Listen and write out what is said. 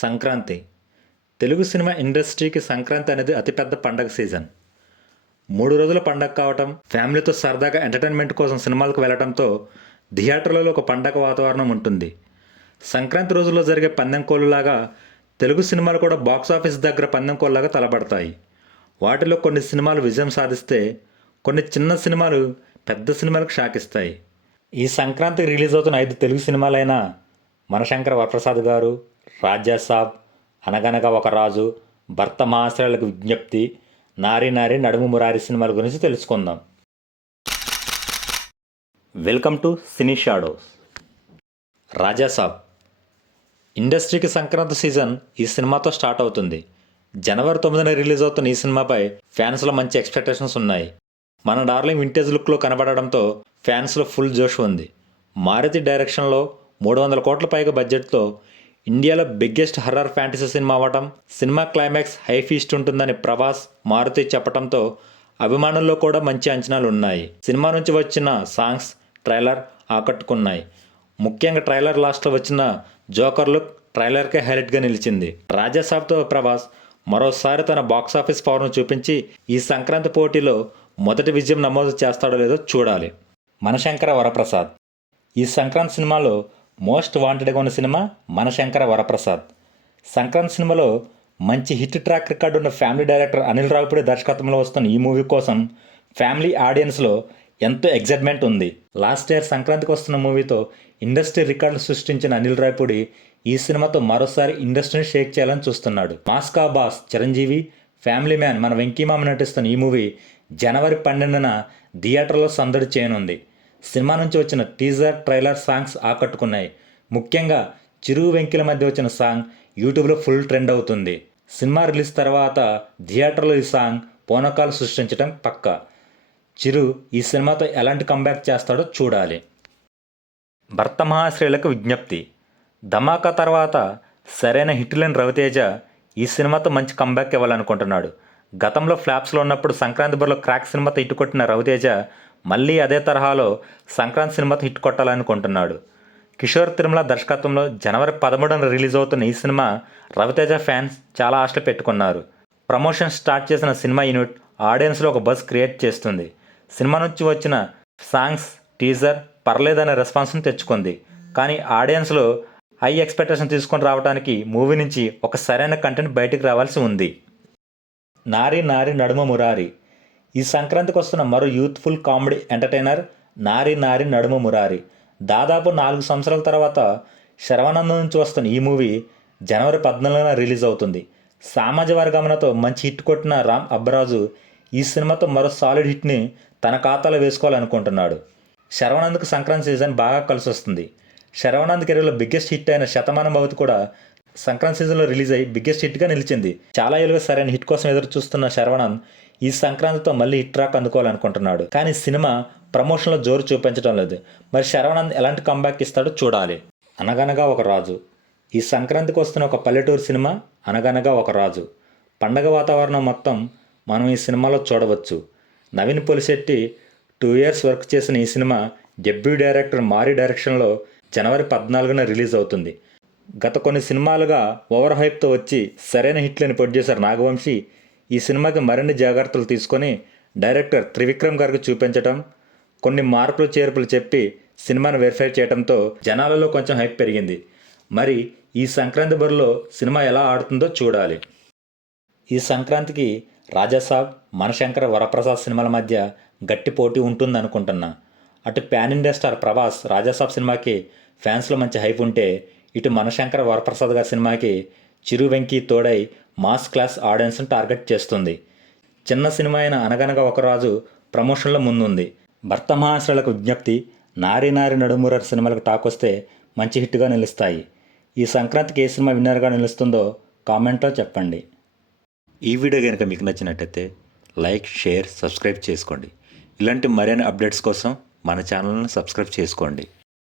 Sankranti Telugu cinema ఇండస్ట్రీకి సంక్రాంతి అనేది అతిపెద్ద పండగ సీజన్. 3 రోజుల పండగ కావటం, ఫ్యామిలీతో సరదాగా ఎంటర్టైన్మెంట్ కోసం సినిమాలకు వెళ్ళడంతో థియేటర్లలో ఒక పండగ వాతావరణం ఉంటుంది. సంక్రాంతి రోజుల్లో జరిగే పందెం కోళ్ళులాగా తెలుగు సినిమాలు కూడా బాక్సాఫీస్ దగ్గర పందెం కోళ్ళలాగా తలబడతాయి. వాటిలో కొన్ని సినిమాలు విజయం సాధిస్తే, కొన్ని చిన్న సినిమాలు పెద్ద సినిమాలకు షాకిస్తాయి. ఈ సంక్రాంతికి రిలీజ్ అవుతున్న 5 తెలుగు సినిమాలైన మనశంకర వరప్రసాద్ గారు, రాజాసాబ్, అనగనగా ఒక రాజు, భర్త మహాశయులకు విజ్ఞప్తి, నారి నారి నడుము మురారి సినిమాల గురించి తెలుసుకుందాం. Welcome to cine shadows. Raja Saab ఇండస్ట్రీకి సంక్రాంతి సీజన్ ఈ సినిమాతో స్టార్ట్ అవుతుంది. జనవరి 9న రిలీజ్ అవుతున్న ఈ సినిమాపై ఫ్యాన్స్లో మంచి ఎక్స్పెక్టేషన్స్ ఉన్నాయి. మన డార్లింగ్ వింటేజ్ లుక్లో కనబడడంతో ఫ్యాన్స్లో ఫుల్ జోష్ ఉంది. మారుతి డైరెక్షన్లో 300 కోట్ల పైగా బడ్జెట్తో ఇండియాలో బిగ్గెస్ట్ హర్రర్ ఫ్యాంటసీ సినిమా అవ్వటం, సినిమా క్లైమాక్స్ హై ఫీస్ట్ ఉంటుందని ప్రభాస్, మారుతి చెప్పడంతో అభిమానుల్లో కూడా మంచి అంచనాలు ఉన్నాయి. సినిమా నుంచి వచ్చిన సాంగ్స్, ట్రైలర్ ఆకట్టుకున్నాయి. ముఖ్యంగా ట్రైలర్ లాస్ట్లో వచ్చిన జోకర్ లుక్ ట్రైలర్కే హైలైట్గా నిలిచింది. రాజాసాబ్తో ప్రభాస్ మరోసారి తన బాక్సాఫీస్ పవర్ను చూపించి ఈ సంక్రాంతి పోటీలో మొదటి విజయం నమోదు చేస్తాడో లేదో చూడాలి. మనశంకర వరప్రసాద్ ఈ సంక్రాంతి సినిమాలో మోస్ట్ వాంటెడ్గా ఉన్న సినిమా మనశంకర వరప్రసాద్. సంక్రాంతి సినిమాలో మంచి హిట్ ట్రాక్ రికార్డు ఉన్న ఫ్యామిలీ డైరెక్టర్ అనిల్ రావిపూడి దర్శకత్వంలో వస్తున్న ఈ మూవీ కోసం ఫ్యామిలీ ఆడియన్స్లో ఎంతో ఎగ్జైట్మెంట్ ఉంది. లాస్ట్ ఇయర్ సంక్రాంతికి వస్తున్న మూవీతో ఇండస్ట్రీ రికార్డులు సృష్టించిన అనిల్ రావిపూడి ఈ సినిమాతో మరోసారి ఇండస్ట్రీని షేక్ చేయాలని చూస్తున్నాడు. మాస్కా బాస్ చిరంజీవి, ఫ్యామిలీ మ్యాన్ మన వెంకీమామ నటిస్తున్న ఈ మూవీ జనవరి 12న థియేటర్లో సందడి చేయనుంది. సినిమా నుంచి వచ్చిన టీజర్, ట్రైలర్ సాంగ్స్ ఆకట్టుకున్నాయి. ముఖ్యంగా చిరు వెంకిల మధ్య వచ్చిన సాంగ్ యూట్యూబ్లో ఫుల్ ట్రెండ్ అవుతుంది. సినిమా రిలీజ్ తర్వాత థియేటర్లో ఈ సాంగ్ పూనకాలు సృష్టించడం పక్కా. చిరు ఈ సినిమాతో ఎలాంటి కంబ్యాక్ చేస్తాడో చూడాలి. భర్త మహాశ్రేయులకు విజ్ఞప్తి ధమాకా తర్వాత సరైన హిట్ లేని రవితేజ ఈ సినిమాతో మంచి కంబ్యాక్ ఇవ్వాలనుకుంటున్నాడు. గతంలో ఫ్లాప్స్లో ఉన్నప్పుడు సంక్రాంతి బరిలో క్రాక్ సినిమాతో హిట్ కొట్టిన రవితేజ మళ్ళీ అదే తరహాలో సంక్రాంతి సినిమాతో హిట్ కొట్టాలనుకుంటున్నాడు. కిషోర్ తిరుమల దర్శకత్వంలో జనవరి 13న రిలీజ్ అవుతున్న ఈ సినిమా రవితేజ ఫ్యాన్స్ చాలా ఆశలు పెట్టుకున్నారు. ప్రమోషన్ స్టార్ట్ చేసిన సినిమా యూనిట్ ఆడియన్స్లో ఒక బజ్ క్రియేట్ చేస్తుంది. సినిమా నుంచి వచ్చిన సాంగ్స్, టీజర్ పర్లేదనే రెస్పాన్స్ని తెచ్చుకుంది. కానీ ఆడియన్స్లో హై ఎక్స్పెక్టేషన్ తీసుకొని రావడానికి మూవీ నుంచి ఒక సరైన కంటెంట్ బయటికి రావాల్సి ఉంది. నారి నారి నడుమ మురారి ఈ సంక్రాంతికి వస్తున్న మరో యూత్ఫుల్ కామెడీ ఎంటర్టైనర్ నారి నారి నడుమ మురారి. దాదాపు 4 సంవత్సరాల తర్వాత శరవణందం నుంచి వస్తున్న ఈ మూవీ జనవరి 14న రిలీజ్ అవుతుంది. సామాజిక వర్గమనతో మంచి హిట్ కొట్టిన రామ్ అబ్బరాజు ఈ సినిమాతో మరో సాలిడ్ హిట్ని తన ఖాతాలో వేసుకోవాలనుకుంటున్నాడు. శరవణంద్కి సంక్రాంతి సీజన్ బాగా కలిసి వస్తుంది. శరవణంద్ కెరీర్లో బిగ్గెస్ట్ హిట్ అయిన శతమానం భవతి కూడా సంక్రాంతి సీజన్లో రిలీజ్ అయ్యి బిగ్గెస్ట్ హిట్గా నిలిచింది. చాలా ఏళ్ళుగా సరైన హిట్ కోసం ఎదురు చూస్తున్న శరవణంద్ ఈ సంక్రాంతితో మళ్ళీ హిట్ ట్రాక్ అందుకోవాలనుకుంటున్నాడు. కానీ సినిమా ప్రమోషన్లో జోరు చూపించడం లేదు. మరి శరవణంద్ ఎలాంటి కంబ్యాక్ ఇస్తాడో చూడాలి. అనగనగా ఒక రాజు ఈ సంక్రాంతికి వస్తున్న ఒక పల్లెటూరు సినిమా అనగనగా ఒక రాజు. పండగ వాతావరణం మొత్తం మనం ఈ సినిమాలో చూడవచ్చు. నవీన్ పొలిశెట్టి 2 years వర్క్ చేసిన ఈ సినిమా డెబ్యూ డైరెక్టర్ మారి డైరెక్షన్లో జనవరి 14న రిలీజ్ అవుతుంది. గత కొన్ని సినిమాలుగా ఓవర్ హైప్తో వచ్చి సరైన హిట్లని ప్రొడ్యూసర్ నాగవంశీ ఈ సినిమాకి మరిన్ని జాగ్రత్తలు తీసుకొని డైరెక్టర్ త్రివిక్రమ్ గారికి చూపించడం, కొన్ని మార్పులు చేర్పులు చెప్పి సినిమాను వెరిఫై చేయడంతో జనాలలో కొంచెం హైప్ పెరిగింది. మరి ఈ సంక్రాంతి బరిలో సినిమా ఎలా ఆడుతుందో చూడాలి. ఈ సంక్రాంతికి రాజాసాబ్, మనశంకర వరప్రసాద్ సినిమాల మధ్య గట్టి పోటీ ఉంటుందనుకుంటున్నా. అటు pan India star Prabhas Raja Saab సినిమాకి ఫ్యాన్స్లో మంచి హైప్ ఉంటే, ఇటు మనశంకర వరప్రసాద్ గారి సినిమాకి చిరు వెంకీ తోడై మాస్ క్లాస్ ఆడియన్స్ను టార్గెట్ చేస్తుంది. చిన్న సినిమా అయిన అనగనగా ఒక రాజు ప్రమోషన్లో ముందుంది. భర్త మహాశ్రేయులకు విజ్ఞప్తి, నారి నారి నడుమురారి సినిమాలకు టాక్ వస్తే మంచి హిట్గా నిలుస్తాయి. ఈ సంక్రాంతికి ఏ సినిమా విన్నర్గా నిలుస్తుందో కామెంట్లో చెప్పండి. ఈ వీడియో కనుక మీకు నచ్చినట్టయితే లైక్, షేర్, సబ్స్క్రైబ్ చేసుకోండి. ఇలాంటి మరిన్ని అప్డేట్స్ కోసం మన ఛానల్ని సబ్స్క్రైబ్ చేసుకోండి.